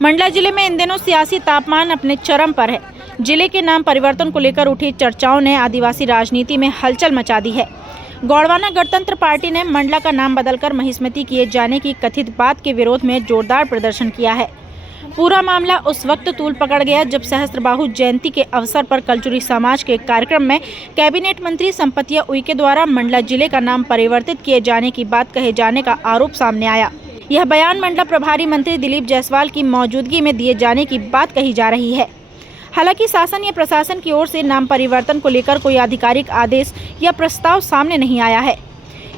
मंडला जिले में इन दिनों सियासी तापमान अपने चरम पर है। जिले के नाम परिवर्तन को लेकर उठी चर्चाओं ने आदिवासी राजनीति में हलचल मचा दी है। गोंडवाना गणतंत्र पार्टी ने मंडला का नाम बदलकर महिष्मती किए जाने की कथित बात के विरोध में जोरदार प्रदर्शन किया है। पूरा मामला उस वक्त तूल पकड़ गया जब सहस्त्रबाहु जयंती के अवसर पर कलचुरी समाज के कार्यक्रम में कैबिनेट मंत्री संपतिया उइके द्वारा मंडला जिले का नाम परिवर्तित किए जाने की बात कहे जाने का आरोप सामने आया। यह बयान मंडला प्रभारी मंत्री दिलीप जायसवाल की मौजूदगी में दिए जाने की बात कही जा रही है। हालांकि शासन या प्रशासन की ओर से नाम परिवर्तन को लेकर कोई आधिकारिक आदेश या प्रस्ताव सामने नहीं आया है।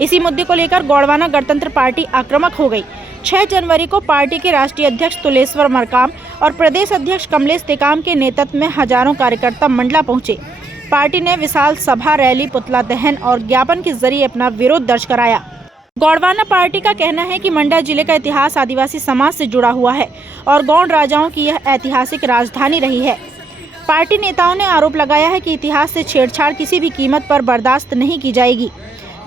इसी मुद्दे को लेकर गोंडवाना गणतंत्र पार्टी आक्रामक हो गई। 6 जनवरी को पार्टी के राष्ट्रीय अध्यक्ष तुलेश्वर मरकाम और प्रदेश अध्यक्ष कमलेश टेकाम के नेतृत्व में हजारों कार्यकर्ता मंडला पहुंचे। पार्टी ने विशाल सभा, रैली, पुतला दहन और ज्ञापन के जरिए अपना विरोध दर्ज कराया। गोंडवाना पार्टी का कहना है कि मंडला जिले का इतिहास आदिवासी समाज से जुड़ा हुआ है और गोंड राजाओं की यह ऐतिहासिक राजधानी रही है। पार्टी नेताओं ने आरोप लगाया है कि इतिहास से छेड़छाड़ किसी भी कीमत पर बर्दाश्त नहीं की जाएगी।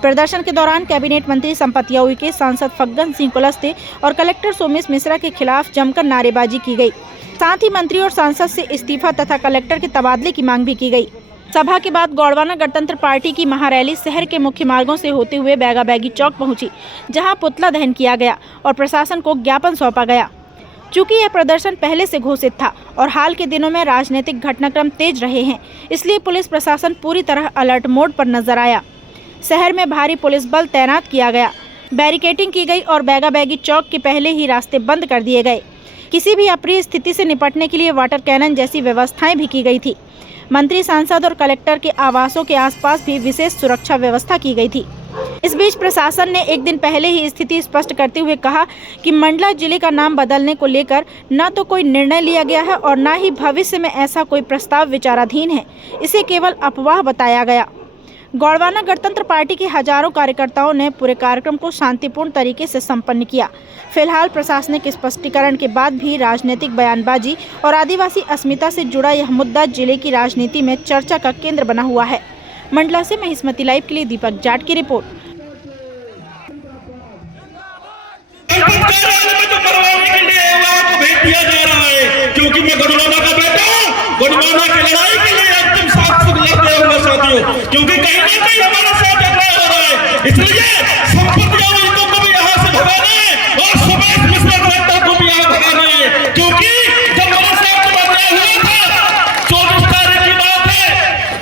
प्रदर्शन के दौरान कैबिनेट मंत्री संपतिया उइके, सांसद फग्गन सिंह कुलस्ते और कलेक्टर सोमेश मिश्रा के खिलाफ जमकर नारेबाजी की गई। साथ ही मंत्री और सांसद से इस्तीफा तथा कलेक्टर के तबादले की मांग भी की गई। सभा के बाद गोंडवाना गणतंत्र पार्टी की महारैली शहर के मुख्य मार्गों से होते हुए बैगा बैगी चौक पहुंची, जहां पुतला दहन किया गया और प्रशासन को ज्ञापन सौंपा गया। चूंकि यह प्रदर्शन पहले से घोषित था और हाल के दिनों में राजनीतिक घटनाक्रम तेज रहे हैं, इसलिए पुलिस प्रशासन पूरी तरह अलर्ट मोड पर नजर आया। शहर में भारी पुलिस बल तैनात किया गया, बैरिकेडिंग की गई और बैगा बैगी चौक के पहले ही रास्ते बंद कर दिए गए। किसी भी अप्रिय स्थिति से निपटने के लिए वाटर कैनन जैसी व्यवस्थाएं भी की गई थी। मंत्री, सांसद और कलेक्टर के आवासों के आसपास भी विशेष सुरक्षा व्यवस्था की गई थी। इस बीच प्रशासन ने एक दिन पहले ही स्थिति स्पष्ट करते हुए कहा कि मंडला जिले का नाम बदलने को लेकर न तो कोई निर्णय लिया गया है और न ही भविष्य में ऐसा कोई प्रस्ताव विचाराधीन है। इसे केवल अफवाह बताया गया। गोंडवाना गणतंत्र पार्टी के हजारों कार्यकर्ताओं ने पूरे कार्यक्रम को शांतिपूर्ण तरीके से संपन्न किया। फिलहाल प्रशासनिक स्पष्टीकरण के बाद भी राजनीतिक बयानबाजी और आदिवासी अस्मिता से जुड़ा यह मुद्दा जिले की राजनीति में चर्चा का केंद्र बना हुआ है। मंडला से महिष्मती लाइव के लिए दीपक जाट की रिपोर्ट। क्योंकि मैं गोंडवाना का बेटा हूं, गोंडवाना की लड़ाई के लिए अंतिम सांस तक लड़ते रहूंगा साथियों, क्योंकि कहीं ना कहीं हमारे साथ अन्याय हो रहा है। इसलिए संपतिया उइके को भी यहाँ से भगाना है और सोमेश मिश्रा कलेक्टर को भी यहाँ भगाना है, क्योंकि जब हमारे साथ अन्याय हुआ था 24 तारीख की बात है,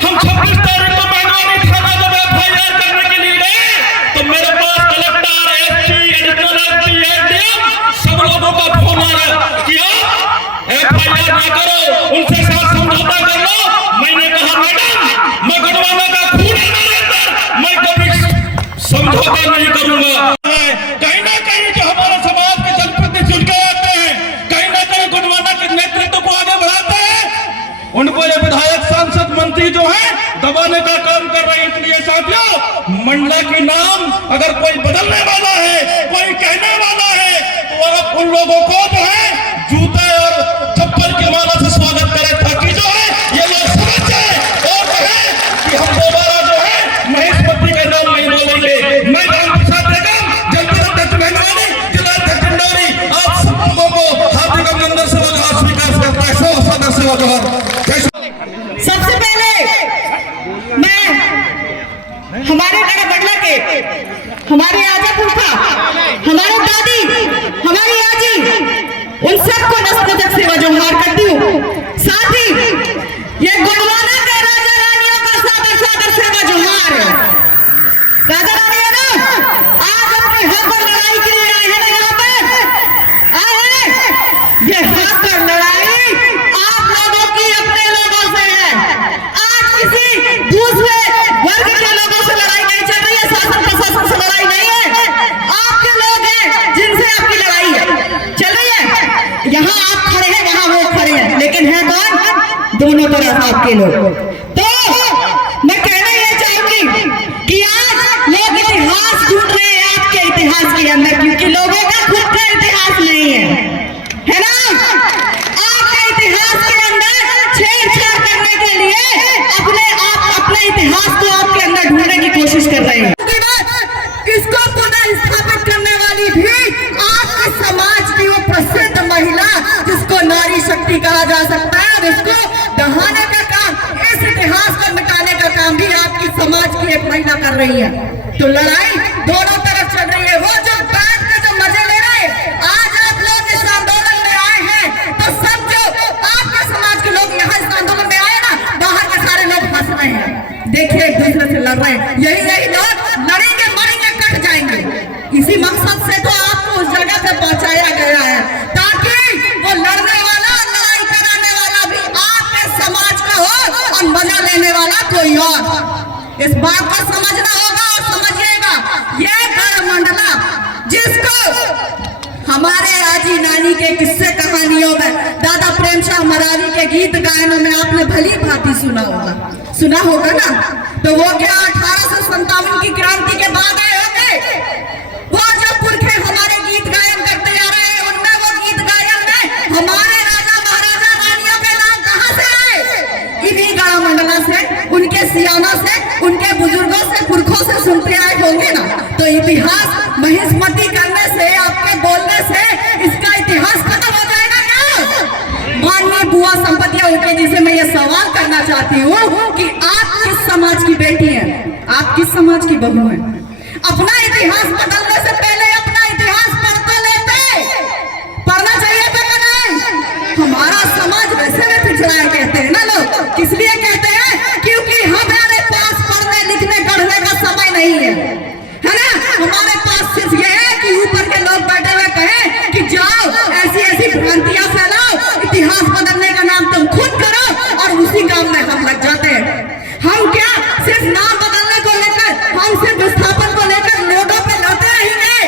हम 26 तारीख को मैदानी थाना जब FIR करने के लिए गए तो मेरे पास collector, SP, additional SP, ADM सब लोगों का फोन आया कि FIR ना करो, उनसे साथ समझौता कर लो। मैंने कहा मैडम, मैं गोंडवाना का खून है मेरे अंदर, मैं कभी समझौता नहीं करूंगा। कहीं ना कहीं जो हमारे समाज के जनप्रतिनिधि चुन के आते हैं, कहीं ना कहीं गोंडवाना के नेतृत्व को आगे बढ़ाते हैं, उनको ये विधायक, सांसद, मंत्री जो है दबाने का काम कर रहे हैं। इसलिए साथियों, मंडला के नाम अगर कोई बदलने वाला है, कोई कहने वाला है, तो आप उन लोगों को जो है जूते और चप्पल की माला से स्वागत करें, ताकि जो है ये लोग समझ जाए और कहे कि हम दोबारा जो है महिष्मती का नाम नहीं बोलेंगे। मैं रामप्रसाद टेकाम, जनपद अध्यक्ष मेहरबानी, जिला अध्यक्ष डिंडौरी, आप सब लोगों को हार्दिक अभिनंदन से स्वीकार करता है। सबसे पहले मैं हमारे मंडला के हमारे आजापुर था, हमारे दादी, हमारी आजी, उन सबको नतमस्तक सेवा जोहार करती हूँ। साथ ही ये गोंडवाना के राजा रानियों का सादर सादर सेवा जोहार। राजा रानियों ना आज अपने हक पर लड़ाई के लिए आए हैं ना, यहाँ पर आए हैं। ये हक पर लड़ाई आप लोगों की अपने लोगों से है। आज किसी दूसरे वर्ग के लोगों से लड़ाई नहीं चल रही है, शासन प्रशासन से लड़ाई नहीं है। आपके लोग हैं जिनसे आपकी लड़ाई है चल रही है। यहाँ आप खड़े हैं, वहाँ वो खड़े हैं, लेकिन है कौन? दोनों तरफ आपके लोग। तो मैं कहना ये चाहूंगी कि आज लोग इतिहास ढूंढ रहे हैं आपके इतिहास के अंदर, क्योंकि लोगों का खुद का इतिहास नहीं है ना? आपके इतिहास के अंदर छेड़छाड़ करने के लिए अपने इतिहास को आपके अंदर ढूंढने की कोशिश कर रहे हैं। इसको पुनः स्थापित करने वाली भी आपके समाज की वो प्रसिद्ध महिला जिसको महीष्मती कहा जा सकता है। और इसको दहाने का काम, इस इतिहास को मिटाने का काम भी आपकी समाज की एक महिला कर रही है। तो लड़ाई दोनों तरफ चल रही है। वो जो बैठ के जो मजे ले रहे हैं, आज आप लोग इस आंदोलन में आए हैं तो समझो आपके समाज के लोग यहाँ इस आंदोलन में आए ना, बाहर के सारे लोग हंस रहे हैं। देखिए एक दूसरे से लड़ रहे हैं। यही लोग लड़ेंगे, मरेंगे, कट जाएंगे। इसी मकसद से तो आपको उस जगह पे पहुंचाया गया है, ताकि वो लड़ने वाला, लड़ाई कराने वाला भी आपके समाज का हो और मजा लेने वाला कोई और। इस बात को समझना होगा और समझिएगा। ये गढ़मंडला जिसको हमारे आजी नानी के किस्से कहानियों में, दादा प्रेमचंद मरावी के गीत गायनों में आपने भली भांति सुना होगा ना। तो वो क्या 1857 की क्रांति के बाद आए होंगे? वो जो पुरखे हमारे गीत गायन करते आ रहे हैं, उनमें वो गीत गायन में हमारे राजा महाराजा रानियों के नाम कहां से आए? इन्हीं गढ़मंडला से, उनके सियाना से, उनके बुजुर्गों से, पुरखों से सुनते आए होंगे ना। तो इतिहास महीष्मती करने से, आपके बोलने से इसका इतिहास खत्म हो जाएगा क्या? माननीय बुआ संपतिया उनके जिसे मैं ये सवाल करना चाहती हूँ कि आप किस समाज की बेटी हैं, आप किस समाज की बहू हैं? अपना इतिहास बदलने से पहले अपना इतिहास पढ़ तो लेते, पढ़ना चाहिए था कि नहीं? हमारा समाज वैसे में पिछड़ा है कहते हैं ना लोग, किस लिए कहते हैं? क्योंकि हमारे पास पढ़ने लिखने गढ़ने का समय नहीं है ना। हमारे पास सिर्फ यह है कि ऊपर के लोग बैठे हुए कहें कि जाओ ऐसी भ्रांतियां फैलाओ, इतिहास बदलने का नाम तुम खुद करो, और उसी काम में हम लग जाते हैं। हम क्या सिर्फ नाम बदलने को लेकर, हम सिर्फ विस्थापन को लेकर रोडों पे लड़ते रहेंगे?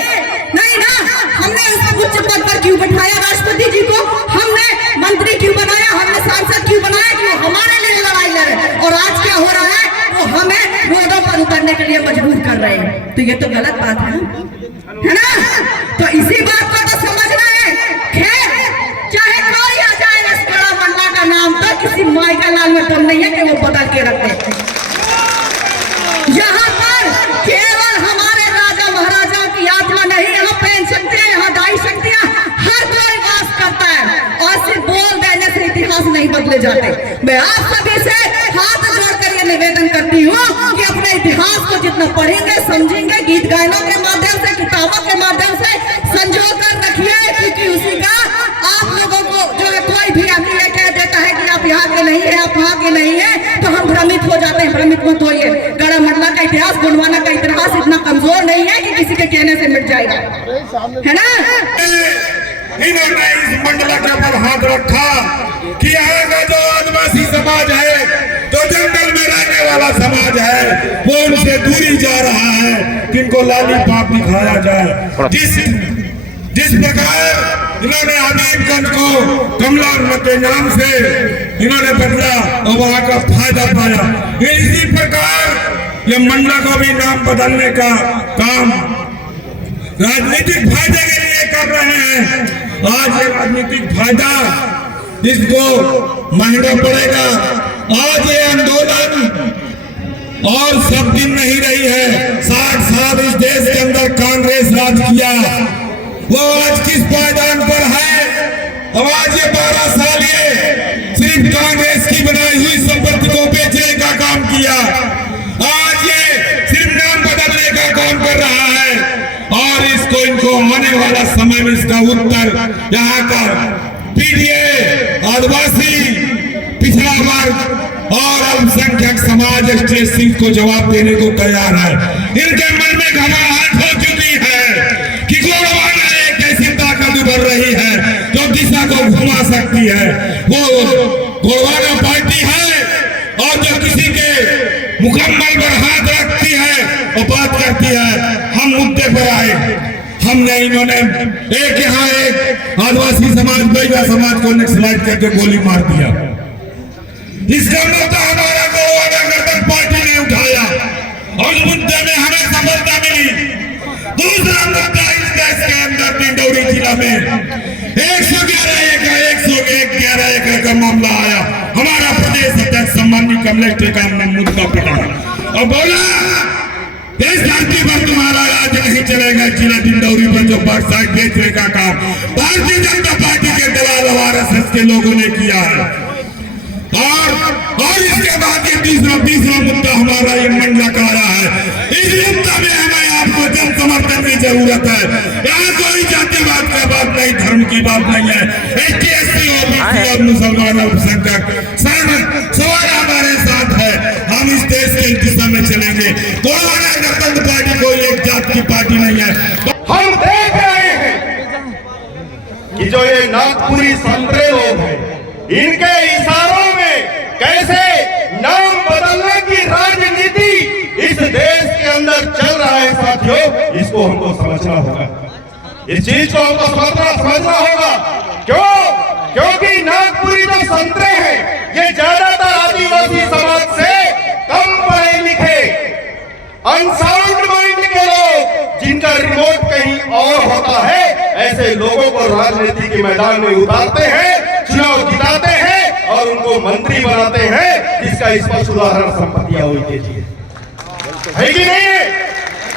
नहीं ना। हमने उस उच्च पद पर क्यों बैठाया राष्ट्रपति जी को? हमने मंत्री क्यों बनाया? हमने सांसद क्यों बनाया? क्यों हमारे लिए लड़ाई लड़े? और आज क्या हो रहा है? वो हमें रोडों पर उतरने के लिए मजबूर कर रहे हैं। तो ये तो गलत बात है ना। तो इसी बात को तो समझना है। खैर, चाहे कोई आ जाए, इस गढ़मंडला का नाम तो किसी माई का लाल में दम नहीं है कि वो बदल के रखे। यहाँ पर केवल हमारे राजा महाराजाओं की आत्मा नहीं, यहाँ पेन शक्तियां, यहाँ दाई शक्तियां, हर कोई वास करता है। और सिर्फ बोल देने से इतिहास नहीं बदले जाते। मैं आप सभी से हाथ जोड़कर ये निवेदन करती हूँ कि अपने इतिहास को जितना पढ़ेंगे, समझेंगे, गीत गायनों के माध्यम से, किताबों के माध्यम से संजो कर रखिए, क्योंकि उसी का आप लोगों को जो है कोई भी आदमी ये कह देता है कि आप यहाँ के नहीं है, आप वहाँ के नहीं है, तो हम भ्रमित हो जाते हैं। भ्रमित मत होइए। गढ़मंडला का इतिहास, गोंडवाना का इतिहास इतना कमजोर नहीं है कि किसी के कहने से मिट जाएगा, है ना। इन्होंने इस मंडला के ऊपर हाथ रखा कि यहाँ का जो आदिवासी समाज है, जो जंगल में रहने वाला समाज है, वो उनसे दूरी जा रहा है कि इनको लॉलीपॉप दिखाया जाए। जिस प्रकार इन्होंने हबीबगंज को कमला के नाम से इन्होंने बदला और वहाँ का फायदा पाया, इसी प्रकार ये मंडला को भी नाम बदलने का काम राजनीतिक फायदे के लिए कर रहे हैं। आज ये राजनीतिक फायदा इसको महंगा पड़ेगा। आज ये आंदोलन और सब दिन नहीं रही है। 60 साल इस देश के अंदर कांग्रेस राज किया, वो आज किस पायदान पर है? अब आज ये 12 साल ये सिर्फ कांग्रेस की बनाई हुई संपत्ति को बेचने का काम किया। आज ये सिर्फ नाम बदलने का काम कर रहा है, और इसको इनको आने वाला समय में इसका उत्तर यहाँ का पीडीए, आदिवासी, पिछड़ा वर्ग और अल्पसंख्यक समाज एसटी को जवाब देने को तैयार है। इनके मन में घबराहट हो चुकी है कि गोंडवाना एक ऐसी ताकत उभर रही है जो दिशा को घुमा सकती है। वो गोंडवाना पार्टी है और जो किसी के मुकम्मल पर हाथ रखती है और बात करती है। हम मुद्दे पर आए, हमने इन्होंने एक यहाँ एक आदिवासी समाज, बैगा समाज को नक्सलाइट करके गोली मार दिया। इसका मुद्दा हमारा गोंडवाना गणतंत्र पार्टी ने उठाया और उस मुद्दे में हमें सफलता मिली। दूसरा मुद्दा इस देश के अंदर डिंडौरी जिला में 111 एकड़ का मामला आया। हमारा प्रदेश अध्यक्ष सम्माननीय कमलेश टेकाम ने मुद्दा पकड़ा और बोला इस धरती पर तुम्हारा राज नहीं चलेगा। जिला डिंडौरी पर जो बक्साइड बेचने का काम भारतीय जनता पार्टी के दलाल और आरएसएस के लोगों ने किया है। और इसके बाद ये तीसरा मुद्दा हमारा ये मंडला का आया है। इस मुद्दा में हमें आपको जन समर्थन की जरूरत है। यहाँ कोई जातिवाद का बात नहीं, धर्म की बात नहीं है। ST/SC OBC और मुसलमान अल्पसंख्यक सवाल हमारे साथ है। हम इस देश के दिशा में चलेंगे। गोड़वाना गणतंत्र पार्टी कोई एक जात की पार्टी नहीं है। हम देख रहे हैं कि जो ये नागपुरी संतरे लोग हैं, इनके इशारों में कैसे नाम बदलने की राजनीति इस देश के अंदर चल रहा है साथियों, इसको हमको समझना होगा। इस चीज को हमको समझना होगा। क्योंकि नागपुरी जो संतरे हैं ये ज्यादातर आदिवासी समाज से कम पढ़े लिखे, अनसाउंड माइंड के लोग, जिनका रिमोट कहीं और होता है, ऐसे लोगों को राजनीति के मैदान में उतारते हैं, चुनाव जिताते हैं और उनको मंत्री बनाते हैं, जिसका स्पष्ट उदाहरण संपत्तियां हुई थी, है कि नहीं?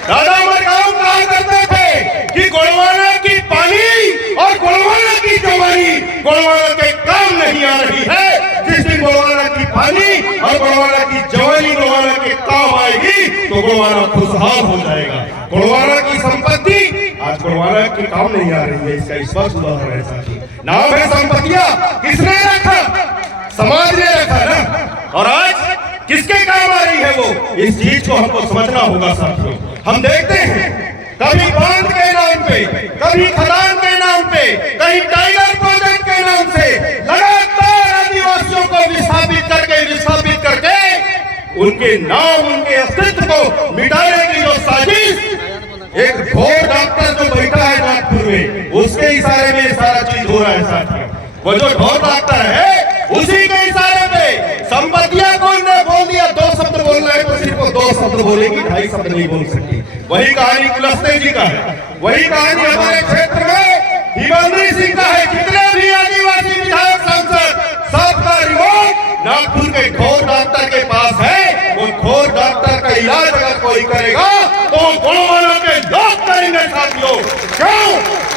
दादा मरगांव कहा करते थे कि गोड़वाना की पानी और गोड़वाना की जवानी गोड़वाना के काम नहीं आ रही है। जिस दिन गोड़वाना की पानी और गोड़वाना की जवानी गोड़वाना के काम आएगी तो गोड़वाना खुशहाल हो जाएगा। गोड़वाना की संपत्ति आज गोड़वाना के काम नहीं आ रही है, इसका स्पष्ट उदाहरण है साथी। नाम है संपत्तियां, किसने रखा? समाज ने रखा ना। और आज किसके काम आ रही है वो? इस चीज को हमको समझना होगा साथियों। हम देखते हैं कभी बांध के नाम पे, कभी खदान के नाम पे, कहीं टाइगर प्रोजेक्ट के नाम से लगातार आदिवासियों को विस्थापित करके उनके नाम, उनके अस्तित्व को मिटाने की जो साजिश, एक घोर डॉक्टर जो बैठा है नागपुर में, उसके इशारे में सारा चीज हो रहा है साथियों। वो जो घोर डॉक्टर है उसी के इशारे पे संपत्तियां कौन ने बोल दिया, 2 शब्द बोलना है तो सिर्फ 2 शब्द बोलेगी, 2.5 शब्द नहीं बोल सकती। वही कहानी कुलस्ते जी का है, वही कहानी हमारे क्षेत्र में हिमांद्री सिंह का है। जितने भी आदिवासी विधायक सांसद, सबका रिमोट नागपुर के घोर डॉक्टर के पास है। वो घोर डॉक्टर का इलाज अगर कोई करेगा तो गोड़वाना के लोग करेंगे साथियों। क्यों?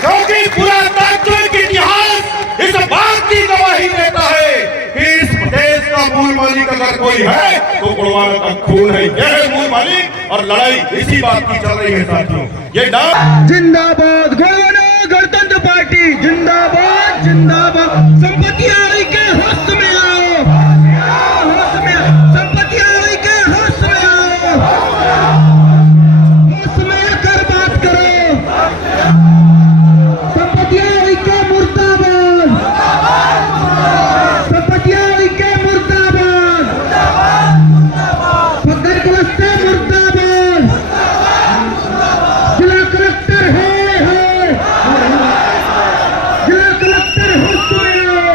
क्योंकि पूरा तात्विक इतिहास इस बात की गवाही देता है कि इस देश का मूल मालिक अगर कोई है तो गोड़वाना का खून है। यह है मूल मालिक और लड़ाई इसी बात की चल रही है साथियों। ये नाम जिंदाबाद गोड़वाना गणतंत्र पार्टी जिंदाबाद जिंदाबाद। संपत्तियां के होश में आओ, होश में, संपत्तियां के होश में आओ, होश में आकर बात करो। संपत्तियां के मुर्दाबाद, संपत्तियां के मुर्दाबाद, पकड़ कुलस्ते मुर्दाबाद, जिला कलेक्टर है, जिला कलेक्टर होश में आओ,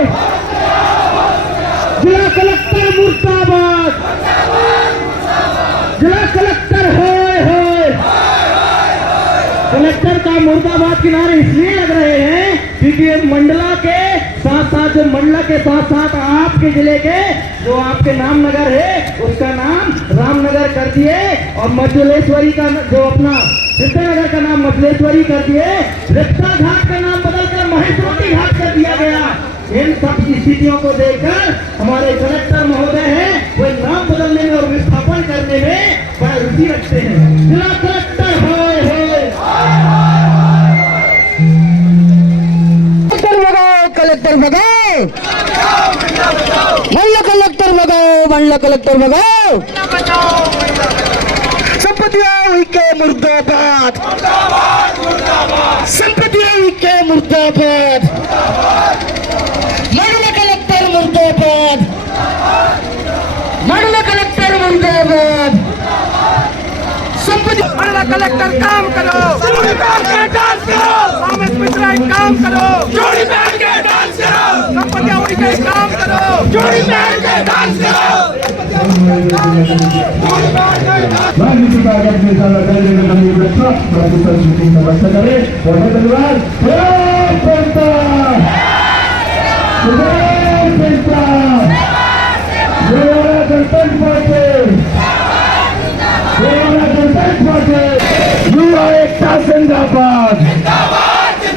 जिला कलेक्टर मुर्दाबाद, जिला कलेक्टर है। कलेक्टर का मुर्दाबाद के नारे इसलिए लग रहे हैं क्योंकि मंडला के साथ साथ, जो मंडला के साथ साथ आपके जिले के जो आपके नामनगर है उसका नाम रामनगर कर दिए और मचलेश्वरी का जो अपना सिद्धनगर का नाम मचलेश्वरी कर दिए। रेखा घाट का नाम बदलकर महेश्वरी घाट कर दिया गया। इन सब स्थितियों को देखकर हमारे कलेक्टर महोदय हैं वो नाम बदलने में और विस्थापन करने में बड़ा रुचि रखते हैं। जिला कलेक्टर कलेक्टर भगाओ, मंडला कलेक्टर भगाओ, मंडला कलेक्टर भगाओ। संपत्तियां के मुर्दाबाद, संपत्तियां के मुर्दाबाद, मंडला कलेक्टर मुर्दाबाद, मंडला कलेक्टर मुर्दाबाद। मंडला कलेक्टर काम करो, डांस करो, सामने मित्रा काम करो, जोड़ी पहन के डांस करो, संपत्तियां उड़ी के काम करो, जोड़ी पहन के डांस करो। राजनीति का अगर नेता लगा लेने का नहीं बच्चा राजस्थान शूटिंग का बच्चा करे बहुत धन्यवाद। युवा एकता जिंदाबाद,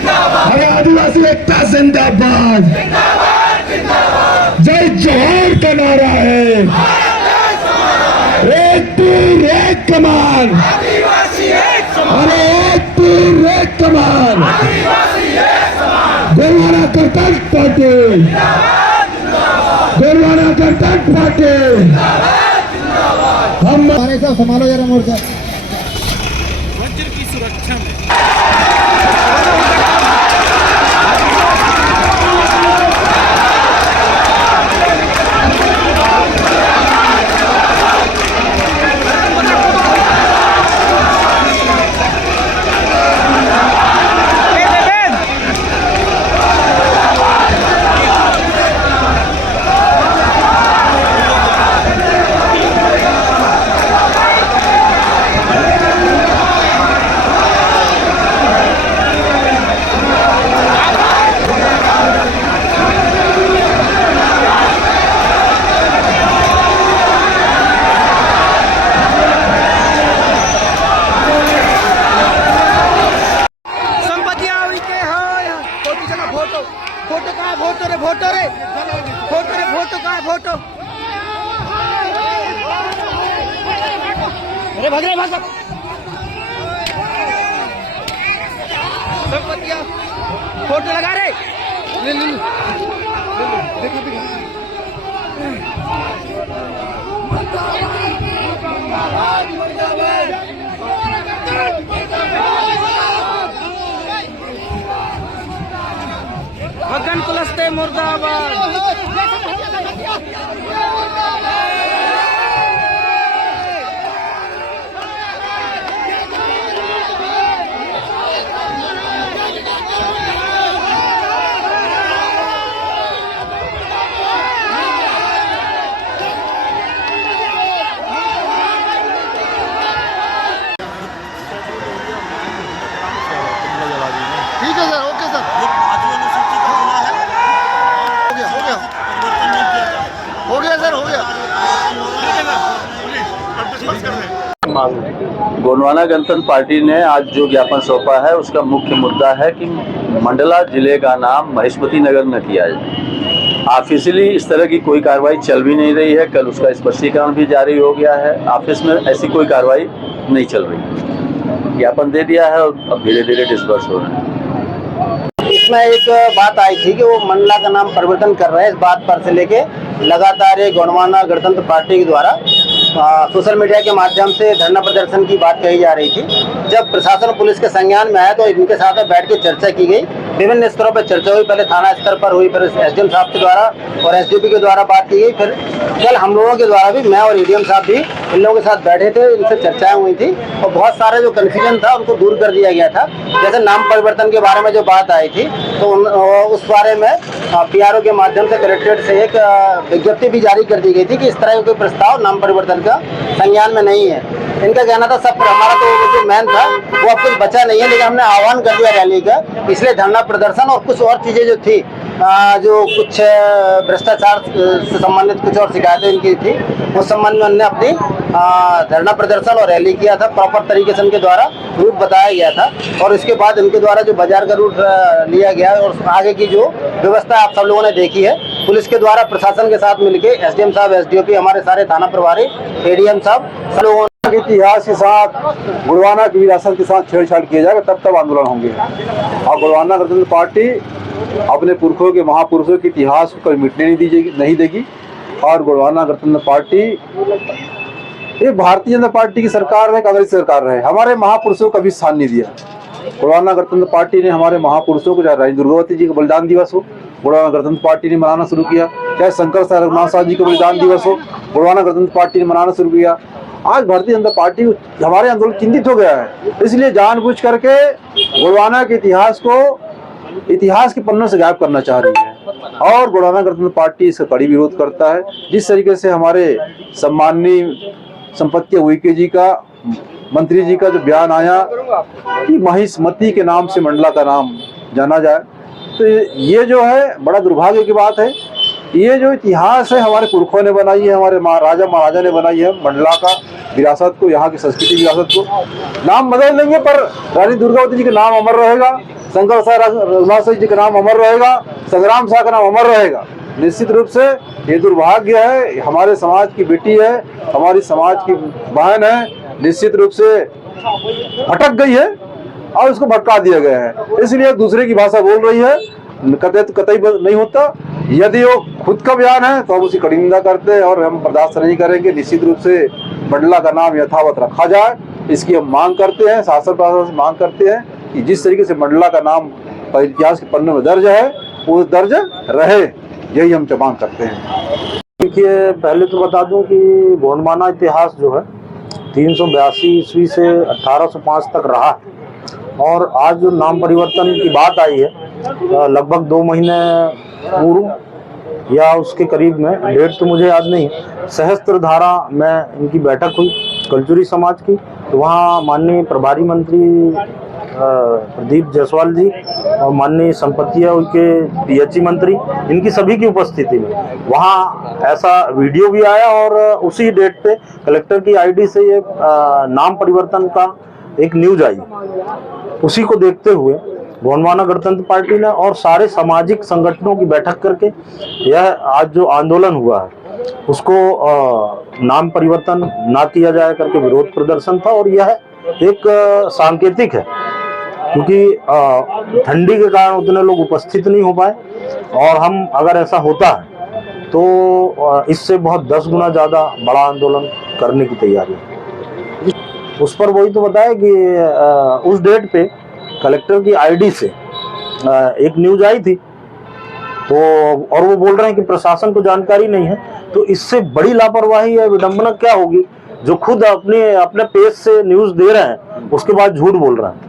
हमारे आदिवासी एकता जिंदाबाद। जोहर का नारा है, एक तीर एक कमान, अरे एक तीर एक कमान, गोरवाना गणतंत्र पार्टी, गोरवाना गणतंत्र पार्टी। हम हमारे साथ संभालो जरा मोर्चा। फोटो लगा रे ले ले देखो देखो भगन कुलस्ते मुर्दाबाद। ठीक है सर, ओके सर, हो गया सर, हो गया। गोंडवाना गणतंत्र पार्टी ने आज जो ज्ञापन सौंपा है उसका मुख्य मुद्दा है कि मंडला जिले का नाम महेशमती नगर न किया जाए। ऑफिशियली इस तरह की कोई कार्रवाई चल भी नहीं रही है। कल उसका स्पष्टीकरण भी जारी हो गया है। ऑफिस में ऐसी कोई कार्रवाई नहीं चल रही। ज्ञापन दे दिया है और अब धीरे धीरे डिस्पर्स हो रहे हैं। इसमें एक बात आई थी कि वो मंडला का नाम परिवर्तन कर रहे हैं। इस बात पर से लेके लगातार ये गोंडवाना गणतंत्र पार्टी के द्वारा सोशल मीडिया के माध्यम से धरना प्रदर्शन की बात कही जा रही थी। जब प्रशासन पुलिस के संज्ञान में आया तो इनके साथ बैठ के चर्चा की गई। विभिन्न स्तरों पर चर्चा हुई, पहले थाना स्तर पर हुई, फिर एसडीएम साहब के द्वारा और एसडीपी के द्वारा बात की गई। फिर कल हम लोगों के द्वारा भी, मैं और एडीएम साहब भी इन लोगों के साथ बैठे थे, इनसे चर्चाएं हुई थी और बहुत सारे जो कन्फ्यूजन था उनको दूर कर दिया गया था। जैसे नाम परिवर्तन के बारे में जो बात आई थी तो उस बारे में पीआरओ के माध्यम से कलेक्ट्रेट से एक विज्ञप्ति भी जारी कर दी गई थी कि इस तरह का कोई प्रस्ताव नाम परिवर्तन का संज्ञान में नहीं है। इनका कहना था सब, हमारा तो जो मैन था वो अब कुछ बचा नहीं है, लेकिन हमने आह्वान कर दिया रैली का, इसलिए धरना प्रदर्शन और कुछ और चीज़ें जो थी, जो कुछ भ्रष्टाचार से संबंधित कुछ और शिकायतें इनकी थी, उस संबंध में हमने अपनी धरना प्रदर्शन और रैली किया था। प्रॉपर तरीके से इनके द्वारा रूट बताया गया था और इसके बाद इनके द्वारा जो बाजार का रूट लिया गया और आगे की जो व्यवस्था आप सब लोगों ने देखी है, पुलिस के द्वारा प्रशासन के साथ मिलकर एसडीएम साहब, एसडीओपी, हमारे सारे थाना प्रभारी, एडीएम साहब, सब लोगों के इतिहास के साथ, गोंडवाना की विरासत के साथ छेड़छाड़ किया जाएगा तब आंदोलन होंगे। और गोंडवाना गणतंत्र पार्टी अपने पुरखों के, महापुरुषों के इतिहास को कभी मिटने नहीं देगी। और गोंडवाना गणतंत्र पार्टी ये भारतीय जनता पार्टी की सरकार है, कांग्रेस सरकार है, हमारे महापुरुषों को कभी स्थान नहीं दिया। गोंडवाना गणतंत्र पार्टी ने हमारे महापुरुषों को, चाहे रानी दुर्गावती जी का बलिदान दिवस हो, गोंडवाना गणतंत्र पार्टी ने मनाना शुरू किया। चाहे शंकर साहब रघुनाथ साहब जी का बलिदान दिवस हो, गोंडवाना गणतंत्र पार्टी ने मनाना शुरू किया। आज भारतीय जनता पार्टी हमारे आंदोलन चिंतित हो गया है, इसलिए जानबूझ करके गोंडवाना के इतिहास को, इतिहास के पन्नों से गायब करना चाह रही है। और गोंडवाना गणतंत्र पार्टी इसका कड़ी विरोध करता है। जिस तरीके से हमारे सम्माननीय संपत्ति उइके जी का, मंत्री जी का जो बयान आया कि महेशमती के नाम से मंडला का नाम जाना जाए, तो ये जो है बड़ा दुर्भाग्य की बात है। ये जो इतिहास है हमारे पुरखों ने बनाई है, हमारे राजा महाराजा ने बनाई है, मंडला का विरासत को, यहाँ की संस्कृति विरासत को। नाम बदल देंगे पर रानी दुर्गावती जी का नाम अमर रहेगा, शंकर साहब रघुनाथ जी का नाम अमर रहेगा, संग्राम साहब का नाम अमर रहेगा। निश्चित रूप से ये दुर्भाग्य है। हमारे समाज की बेटी है, हमारी समाज की बहन है, निश्चित रूप से भटक गई है और उसको भटका दिया गया है, इसलिए दूसरे की भाषा बोल रही है। कतई नहीं होता। यदि वो खुद का बयान है तो हम उसकी कड़ी निंदा करते हैं और हम बर्दाश्त नहीं करेंगे। निश्चित रूप से मंडला का नाम यथावत रखा जाए, इसकी हम मांग करते हैं, शासन प्रशासन से मांग करते हैं कि जिस तरीके से मंडला का नाम इतिहास के पन्ने में दर्ज है वो दर्ज रहे, यही हम मांग करते हैं। देखिए, पहले तो बता दूं कि गोंडवाना इतिहास जो है 382 ईस्वी से 1805 तक रहा है और आज जो नाम परिवर्तन की बात आई है लगभग 2 महीने पूर्व या उसके करीब में, डेट तो मुझे याद नहीं है, सहस्त्रधारा में इनकी बैठक हुई कलचुरी समाज की। तो वहाँ माननीय प्रभारी मंत्री प्रदीप जायसवाल जी और माननीय संपत्ति के पीएचई मंत्री, इनकी सभी की उपस्थिति में वहाँ ऐसा वीडियो भी आया और उसी डेट पे कलेक्टर की आईडी से ये नाम परिवर्तन का एक न्यूज आई। उसी को देखते हुए गोंडवाना गणतंत्र पार्टी ने और सारे सामाजिक संगठनों की बैठक करके यह आज जो आंदोलन हुआ है उसको नाम परिवर्तन ना किया जाए करके विरोध प्रदर्शन था। और यह एक सांकेतिक है क्योंकि ठंडी के कारण उतने लोग उपस्थित नहीं हो पाए और हम अगर ऐसा होता है तो इससे बहुत 10 गुना ज़्यादा बड़ा आंदोलन करने की तैयारी है। उस पर वही तो बताया कि उस डेट पे कलेक्टर की आईडी से एक न्यूज आई थी तो और वो बोल रहे हैं कि प्रशासन को जानकारी नहीं है। तो इससे बड़ी लापरवाही या विडंबना क्या होगी जो खुद अपने पेज से न्यूज दे रहे हैं उसके बाद झूठ बोल रहे हैं।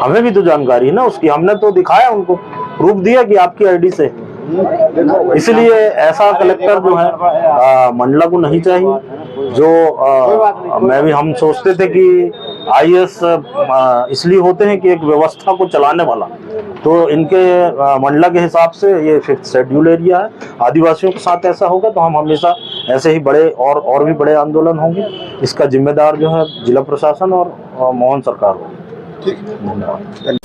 हमें भी तो जानकारी है ना उसकी, हमने तो दिखाया उनको, प्रूफ दिया कि आपकी आईडी से। इसलिए ऐसा कलेक्टर जो है मंडला को नहीं चाहिए। जो हम सोचते थे कि आईएएस इसलिए होते हैं कि एक व्यवस्था को चलाने वाला, तो इनके मंडला के हिसाब से ये 5th शेड्यूल एरिया है। आदिवासियों के साथ ऐसा होगा तो हम हमेशा ऐसे ही बड़े और भी बड़े आंदोलन होंगे। इसका जिम्मेदार जो है जिला प्रशासन और मोहन सरकार होगी। धन्यवाद।